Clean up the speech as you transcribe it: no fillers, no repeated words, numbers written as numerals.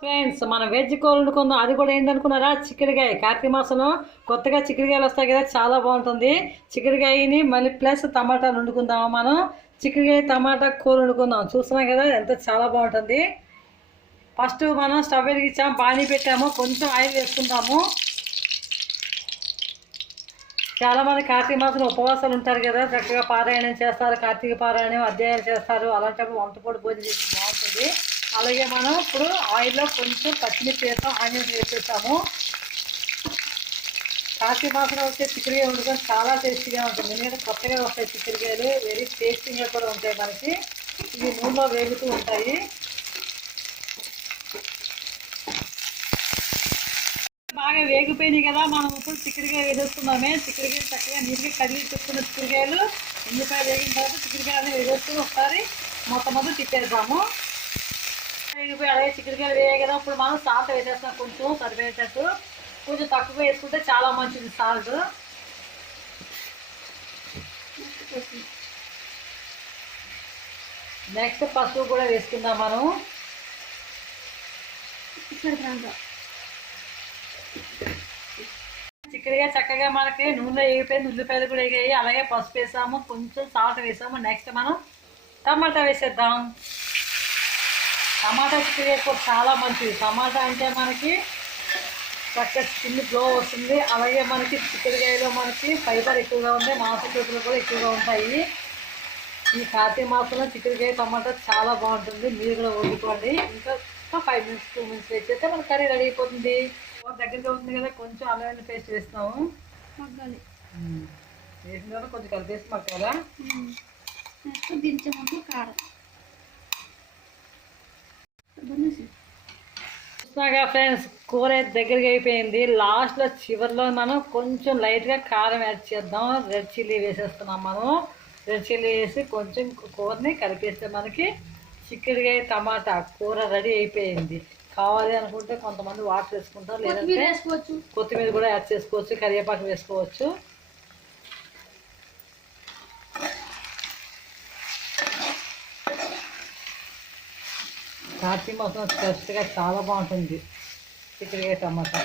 Friends మనం veg కూర వండుకుందాం. అది కూడా ఏంటనుకున్నారా, చిక్కుడుకాయ. కార్తీక మాసంలో కొత్తగా చిక్కుడుకాయలు వస్తాయి కదా, చాలా బాగుంటుంది. చిక్కుడుకాయని మళ్ళీ ప్లస్ టమాటాలు వండుకుందాం. మనం చిక్కుడుకాయ టమాటా కూర వండుకుందాం. చూస్తున్నాం కదా ఎంత చాలా బాగుంటుంది. ఫస్ట్ మనం స్టవ్ వెలిగించాము, పానీ పెట్టాము, కొంచెం ఆయిల్ వేసుకుందాము. చాలామంది కార్తీక మాసంలో ఉపవాసాలు ఉంటారు కదా, చక్కగా పారాయణం చేస్తారు, కార్తీక పారాయణం అధ్యాయాలు చేస్తారు. అలాంటప్పుడు వంటపూడి భోజనం చేసి బాగుంటుంది. అలాగే మనం ఇప్పుడు ఆయిల్లో కొంచెం పచ్చిమిర్చి వేస్తాం, ఆనియన్స్ వేసేస్తాము. కార్తీక మాసంలో వచ్చే చిక్కుడుకాయ వండుకొని చాలా టేస్టీగా ఉంటుంది. ఎందుకంటే కొత్తగా వస్తాయి చిక్కుడుకాయలు, వెరీ టేస్టీగా కూడా ఉంటాయి. మనకి ఇవి నూనెలో వేగుతూ ఉంటాయి. బాగా వేగిపోయినాయి కదా, మనం ఇప్పుడు చిక్కుడుకాయ వేసేస్తున్నామే. చిక్కుడుకాయ చక్కగా నీట్గా కడిగి పెట్టుకున్న చిక్కుడుకాయలు ఉల్లిపాయలు వేగిన తర్వాత చిక్కుడుకాయలు వేసేసుకుని ఒకసారి మొత్తం తిప్పేద్దాము. వేగిపోయి అలాగే చిక్కుడుకాయలు వేయాలి కదా, ఇప్పుడు మనం సాల్ట్ వేసేస్తాం. కొంచెం సరిపోయేటట్టు, కొంచెం తక్కువ వేసుకుంటే చాలా మంచిది సాల్ట్. నెక్స్ట్ పసుపు కూడా వేసుకుందాం మనం. చిక్కుడుగా చక్కగా మనకి నూనెలో వేగిపోయింది, ఉల్లిపాయలు కూడా వేగాయి. అలాగే పసుపు వేసాము, కొంచెం సాల్ట్ వేసాము. నెక్స్ట్ మనం టమాటా వేసేద్దాం. టమాటా చిక్కుడుకాయ కూడా చాలా మంచిది. టమాటా అంటే మనకి చక్కగా స్కిన్ గ్లో వస్తుంది. అలాగే మనకి చిక్కుడుకాయలో మనకి ఫైబర్ ఎక్కువగా ఉంది, మాంసకృతులు కూడా ఎక్కువగా ఉంటాయి. ఈ కార్తీక మాసంలో చిక్కుడుకాయ టమాటా చాలా బాగుంటుంది. మీరు కూడా వండుకోండి. ఇంకా 5 minutes 2 minutes వెయిట్ చేస్తే మన కర్రీ రెడీ అయిపోతుంది. దగ్గరగా ఉంది కదా, కొంచెం అల్లం వెల్లుల్లి పేస్ట్ వేస్తాము. మగ్గాలి. వేసిన తర్వాత కొంచెం కలిపేసి మగ్గాలా. దించే ముందు కారం. చూస్తున్నాగా ఫ్రెండ్స్, కూర దగ్గరగా అయిపోయింది. లాస్ట్లో చివరిలో మనం కొంచెం లైట్గా కారం యాడ్ చేద్దాం. రెడ్ చిల్లీ వేసేస్తున్నాం మనం. రెడ్ చిల్లీ వేసి కొంచెం కూరని కలిపేస్తే మనకి చిక్కుడుకాయ టమాటా కూర రెడీ అయిపోయింది. కావాలి అనుకుంటే కొంతమంది వాటర్ వేసుకుంటారు, లేదంటే కొత్తిమీర కూడా యాడ్ చేసుకోవచ్చు, కరివేపాకు వేసుకోవచ్చు. కార్తీక మాసం ఫ్రెష్గా చాలా బాగుంటుంది చిక్కుడుకాయ టమాటా.